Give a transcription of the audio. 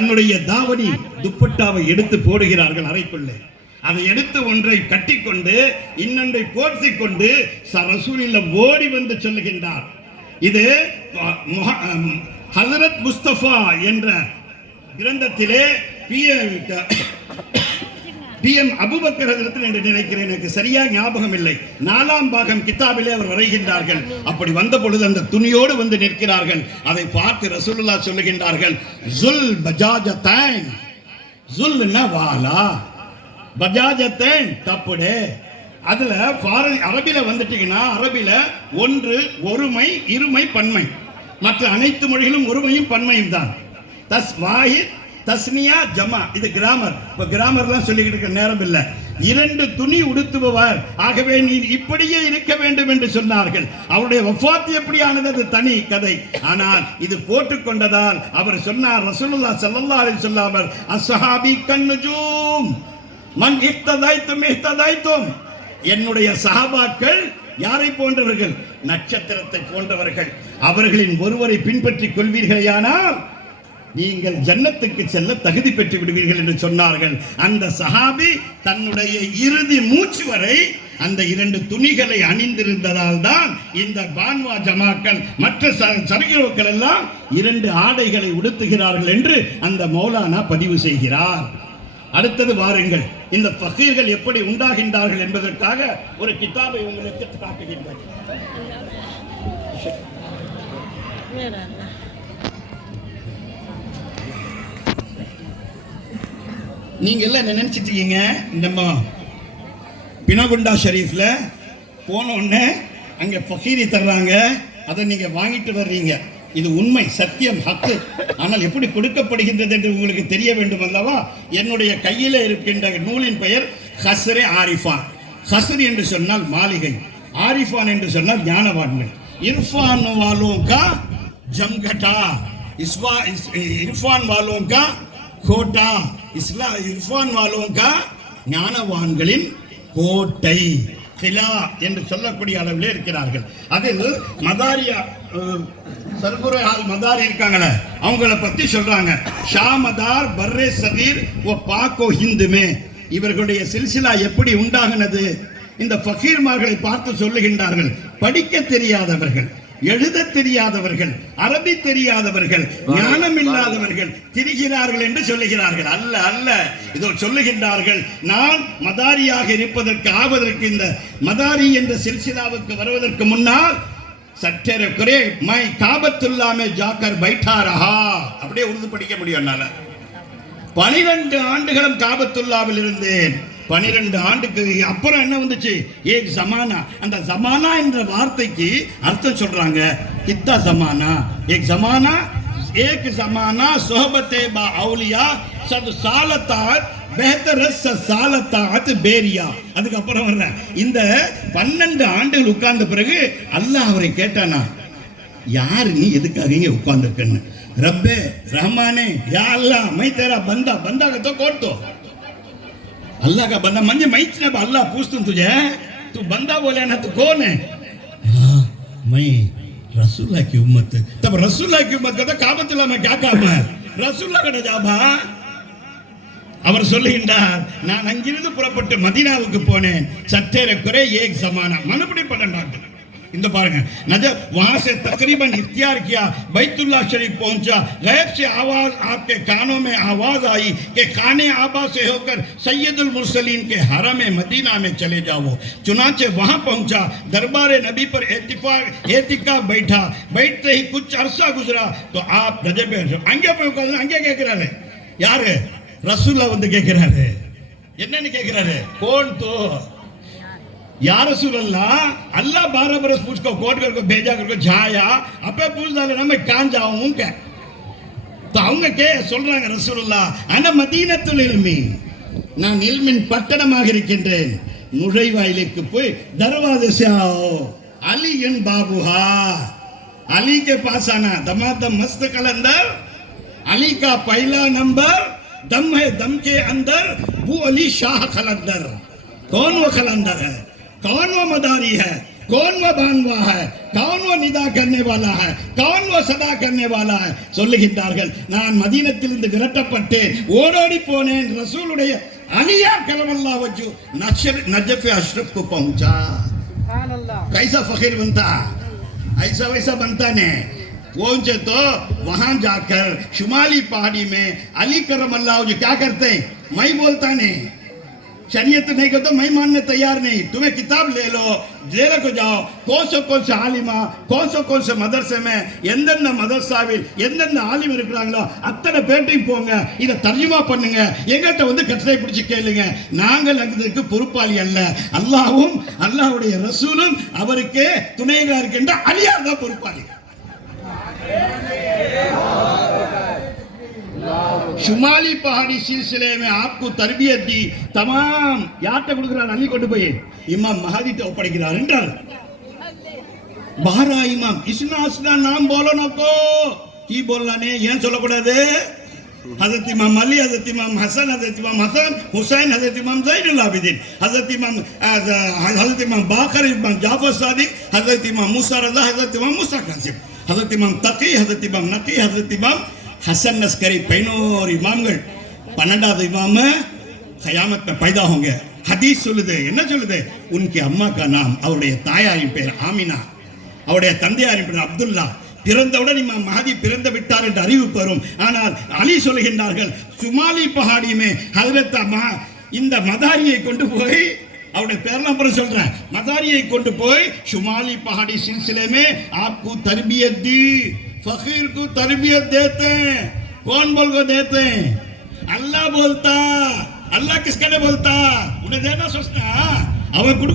தன்னுடைய தாவணி துப்பட்டாவை எடுத்து போடுகிறார்கள் அறைக்குள்ளே. அதை எடுத்து ஒன்றை கட்டிக்கொண்டு இன்னொன்றை போர்த்திக் கொண்டு ரசூலில் ஓடி வந்து சொல்லுகின்றார். இது ஹசரத் முஸ்தபா என்ற கிரந்தத்திலே PM அபூபக்கர் என்று நினைக்கிறேன், எனக்கு சரியா ஞாபகம் இல்லை. 4ஆம் பாகம் கிதாபிலே அவர் வரைகின்றார்கள். அப்படி வந்த பொழுது அந்த துணியோடு வந்து நிற்கிறார்கள். அதை பார்த்து ரசூலுல்லாஹ் சொல்லுகின்றார்கள், ஜுல் பஜாஜத்தைன். ஜுல்னா வாலா, பஜாஜத்தைன் தப்புடே. அதுல அரபில வந்துட்டீங்கன்னா, அரபில ஒன்று ஒருமை, இருமை, பன்மை. மற்ற அனைத்து மொழிகளும் ஒருமையும் பன்மையும் தான். தஸ் வாஹித், தஸ்னியா, ஜமா. இது கிராமர். இப்ப கிராமர்லாம் சொல்லிக்கிட்டு இருக்க நேரம் இல்லை. 2 துணி உடுத்துபவர், ஆகவே நீ இப்படியே இருக்க வேண்டும் என்று சொன்னார்கள். அவருடைய வஃபாத் எப்படி ஆனது அது தனி கதை. ஆனால் இது போட்டுக்கொண்டதால் அவர் சொன்னார், ரசூலுல்லாஹ் ஸல்லல்லாஹு அலைஹி வஸல்லம், அஸ்ஹாபி கன்னுஜூம் மன் இஹ்ததைத்தும் இஹ்ததைத்தும். என்னுடைய சஹாபாக்கள் யாரை போன்றவர்கள்? நட்சத்திரத்தை போன்றவர்கள். அவர்களின் ஒருவரை பின்பற்றிக் கொள்வீர்களேயானால் நீங்கள் ஜன்னத்துக்கு செல்ல தகுதி பெற்று விடுவீர்கள் என்று சொன்னார்கள். அந்த சஹாபி தன்னுடைய இறுதி மூச்சு வரை அந்த 2 துணிகளை அணிந்திருந்ததால் தான் இந்த பான்வா ஜமாக்கள் மற்ற சர்கிரோக்கள் எல்லாம் 2 ஆடைகளை உடுத்துகிறார்கள் என்று அந்த மௌலானா பதிவு செய்கிறார். அடுத்தது வாருங்கள், இந்த ஃபகீர்கள் எப்படி உண்டாகின்றார்கள் என்பதற்காக ஒரு கிதாபை உங்களுக்கு காட்டுகின்றேன். நீங்க எல்லாம் நினைச்சிட்டு இருக்கீங்க, நம்ம பினகுண்டா ஷரீஃப்ல போன உடனே அங்க ஃபகீரி தர்றாங்க, அதை நீங்க வாங்கிட்டு வர்றீங்க. இது உண்மை, சத்தியம், ஹக்கு. ஆனால் எப்படி கொடுக்கப்படுகின்றது என்று உங்களுக்கு தெரிய வேண்டும் அல்லவா? என்னுடைய கையில் இருக்கின்ற நூலின் பெயர் ஹஸ்ரே ஆரிஃபான். ஹஸ்ர் என்று சொன்னால் மாளிகை, ஆரிஃபான் என்று சொன்னால் ஞானவான்கள். இர்ஃபான் வாலோं का ஜம்கட்டா, இர்ஃபான் வாலோं का கோட்டா, இர்ஃபான் வாலோं का ஞானவான்களின் கோட்டை, கிலா என்று சொல்லக்கூடிய அளவில் இருக்கிறார்கள். அதில் மதாரியா சர்குரஹால் மதாரி இருக்காங்களே, அவங்கள பத்தி சொல்றாங்க. ஷாமதார் பர்ரே சதீர் ஓ பாக்கோ ஹிந்துமே. இவர்களுடைய சில்சிலா எப்படி உண்டாகினது? இந்த ஃபகீர்மார்களை பார்த்து சொல்லுகின்றார்கள், படிக்க தெரியாதவர்கள், எழுத தெரியாதவர்கள், அரபி தெரியாதவர்கள், ஞானம் இல்லாதவர்கள் திரிகிறார்கள் என்று சொல்லுகிறார்கள். அல்ல அல்ல, இதோ சொல்லுகின்றார்கள், நான் மதாரியாக இருப்பதற்கு ஆவதற்கு, இந்த மதாரி என்ற சில்சிலாவுக்கு வருவதற்கு முன்னால் சற்றே குரே மை காபத்துல்லாமே ஜாக்கர் பைட்டா ரஹா. அப்படியே உருது படிக்க முடியும் என்னால. 12 ஆண்டுகளும் காபத்துல்லாவில் இருந்தேன். 12 ஆண்டுக்கு அப்புறம் என்ன வந்துச்சு? ஏக் ஜமானா. அந்த ஜமானா என்ற வார்த்தைக்கு அர்த்தம் சொல்றாங்க, இத்தா ஜமானா, ஏக் ஜமானா, ஏக் ஜமானா சொஹபத்தே பா அவுலியா சது சாலத்தாத் பெஹதரஸ் சாலத்தாத் பேரியா. அதுக்கப்புறம் வர்ற இந்த 12 ஆண்டுகள் உட்கார்ந்த பிறகு அல்லாஹ் அவரை கேட்டானா, யார் நீ, எதுக்காக இங்க உட்கார்ந்துருக்கன்னு? ரப்பே ரஹ்மானே யா அல்லாஹ் மை तेरा बंदा, बंदा का तो कौन तो अल्लाह का बंदा म्हणजे माहीत नाही. अल्लाह पूछतो तुझे, तू बंदा बोले ना, तू कौन है? हाँ मैं रसूलुल्लाह की उम्मत. तब रसूलुल्लाह की उम्मत कहता काबतुल्लाह में क्या काम है? रसूलुल्लाह கிட்ட ஜாபா. அவர் சொல்லுகின்றார், நான் அங்கிருந்து புறப்பட்டு மதீனாவுக்கு போனேன். சற்றே குறை ஏக் ஜமானா மறுபடியும் 12 ஆண்டு. இந்த பாருங்க, नजर वहां से तकरीबन इख्तियार किया, बैतुल्लाह शरीफ पहुंचा. गैब से आवाज आपके कानों में आवाज आई कि खाने आबा से होकर सैयदुल मुरसलीन के हरम मदीना में चले जाओ. चुनाचे वहां पहुंचा, दरबार नबी पर एतिका बैठा. बैठते ही कुछ अरसा गुजरा तो आप रजब अंगे पे उकार्ந்து அங்கே கேக்குறாரு. யாரு? ரசூலுல்லாஹ் வந்து கேக்குறாரு. என்னன்னு கேக்குறாரு? कौन तो या रसूलल्लाह, अल्लाह 12 बरस मुझको कोट करके भेजा करके झाया, அப்பே पूछதால நான் கான் जाऊं क्या? तो அவங்க சொல்றாங்க, ரசூலுல்லாஹ் அன மதீனத்துல் இல்மி, நான் இல்மின் பட்டணமாக இருக்கின்றேன். நுழைவாயிலுக்கு போய் दरवाजे से आओ, अली इन बाबूहा, अली के पास आना. दमादम मस्त कलंदर, अली का पहला नंबर दम है, दम के अंदर वो अली शाह कलंदर. कौन वो कलंदर है? कौन वो मदारी है? कौन वो बानवा है, कौन वो निदा करने वाला है, कौन वो सदा करने वाला है சொல்லுகின்றார்கள். நான் மதீனத்திலிருந்து விரட்டப்பட்டேன், ஓடோடி போனேன். ரசூலுடைய அலியா கலமல்லாஹு வஜ்ஹு நஜஃப் அஷ்ரஃப் को पहुंचा. कैसा फकीर बनता, ऐसा वैसा बनता नहीं. पहुंचे तो वहां जाकर शुमाली पहाड़ी में अली करमल्लाहु वजह क्या करते हैं, मैं बोलता नहीं, शरीयत नहीं कहता, मैं मानने तैयार नहीं. तुम्हें किताब ले लो, जेल को जाओ, कौन से आलिमा, कौन से मदरसे में எந்தெந்த மதரசாவில் எந்தெந்த ஆலிம் இருக்கிறாங்களோ அத்தனை பேட்டையும் போங்க, இதை தர்ஜுமா பண்ணுங்க, எங்கிட்ட வந்து கட்டளை பிடிச்சு கேளுங்க. நாங்கள் அதுக்கு பொறுப்பாளி அல்ல, அல்லாஹ்வும் அல்லாஹ்வுடைய ரசூலும் அவருக்கு துணையாக இருக்கின்ற அலியார் தான் பொறுப்பாளி. शुमाली पहाड़ी सिलसिले में आपको तरबियत दी तमाम யார்ட்ட கொடுக்கிறார், அள்ளி கொண்டு போய் இமாம் மஹதிட்ட ஒப்படைக்கிறார் என்றால் बारह इमाम इसना असना नाम बोलो नको की बोलना ने ஏன் சொல்லக்கூடாது. हजरत इमाम अली, हजरत इमाम हसन, हजरत इमाम हसन हुसैन, हजरत इमाम ज़ैनुल आबिदीन, हजरत इमाम बाकर, इमाम जाफर सादिक, हजरत इमाम मूसा रज़ा, हजरत इमाम मूसा कासिम, हजरत इमाम तकी, हजरत इमाम नकी, हजरत इमाम हसन नस्करी, 11 इमामகள். 12வது इमाम क़यामत में पैदा होंगे. हदीस சொல்லுது, என்ன சொல்லுது, उनके अम्मा का नाम, அவருடைய தாயாரின் பேர் ஆமினா, அவருடைய தந்தையாரின் பேர் அப்துல்லா. பிறந்தவுடன் இமாம் மஹதி பிறந்து விட்டார் என்று அறிவிப்பு வரும். ஆனால் அலி சொல்கின்றார்கள், சுமாலி பஹாடியுமே ஹஜரத் இந்த மதாரியை கொண்டு போய், அவருடைய பேர்லாம் அப்புறம் சொல்றேன், மதாரியை கொண்டு போய் शुमाली पहाड़ी सिलसिले में आपको तरबियत दी. फकीर को तरबियत देते हैं, कौन बोल को देते हैं, अल्लाह बोलता. अल्लाह किसके लिए बोलता, उन्हें देना सोचना,